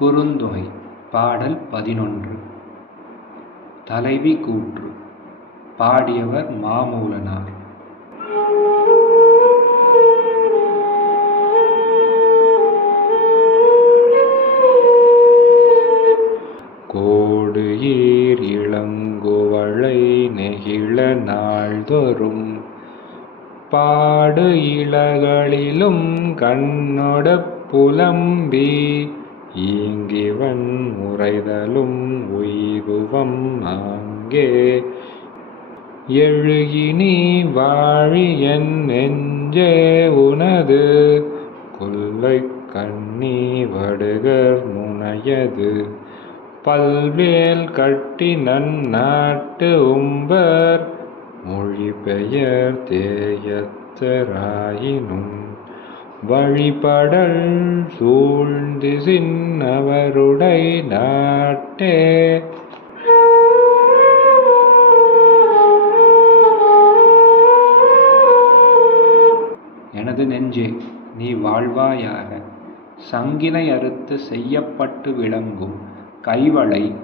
குறுந்தொகை பாடல் பதினொன்று. தலைவி கூற்று பாடியவர் மாமூலனார். கோடு ஈர் இளங்குவளை நெகிழ நாள்தோறும் பாடு இலகளிலும் கண்ணொட புலம்பி ஈங்கிவன் உறைதலும் உய்குவம் அங்கே எழுகினி வாழியன் நெஞ்சே உனது கொல்லை கண்ணி வடுகர் முனையது. பல்வேல் கட்டி நன் நாட்டு உம்பர் மொழிபெயர் தேயத்தராயினும் வழிபடல் சூழ்ந்து சின்னவருடை நாட்டே. எனது நெஞ்சே நீ வாழ்வாயாக. சங்கினை அறுத்து செய்யப்பட்டு விளங்கும் கைவளை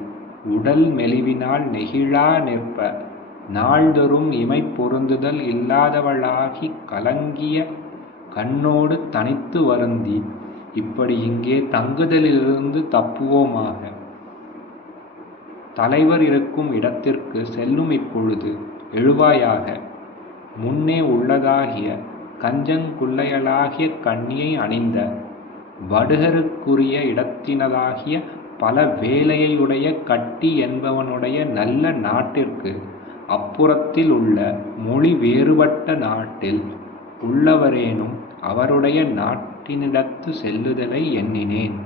உடல் மெலிவினால் நெகிழா நிற்ப. நாள்தொறும் இமை பொருந்துதல் இல்லாதவளாகி கலங்கிய கண்ணோடு தனித்து வருந்தி இப்படி இங்கே தங்குதலிலிருந்து தப்புவோமாக. தலைவர் இருக்கும் இடத்திற்கு செல்லும் இப்பொழுது எழுவாயாக முன்னே உள்ளதாகிய கஞ்சங்குள்ளையலாகிய கண்ணியை அணிந்த வடுகருக்குரிய இடத்தினதாகிய பல வேலையுடைய கட்டி என்பவனுடைய நல்ல நாட்டிற்கு அப்புறத்தில் உள்ள மொழி வேறுபட்ட நாட்டில் உள்ளவரேனும் அவருடைய நாட்டினிடத்து செல்லுதலை எண்ணினேன்.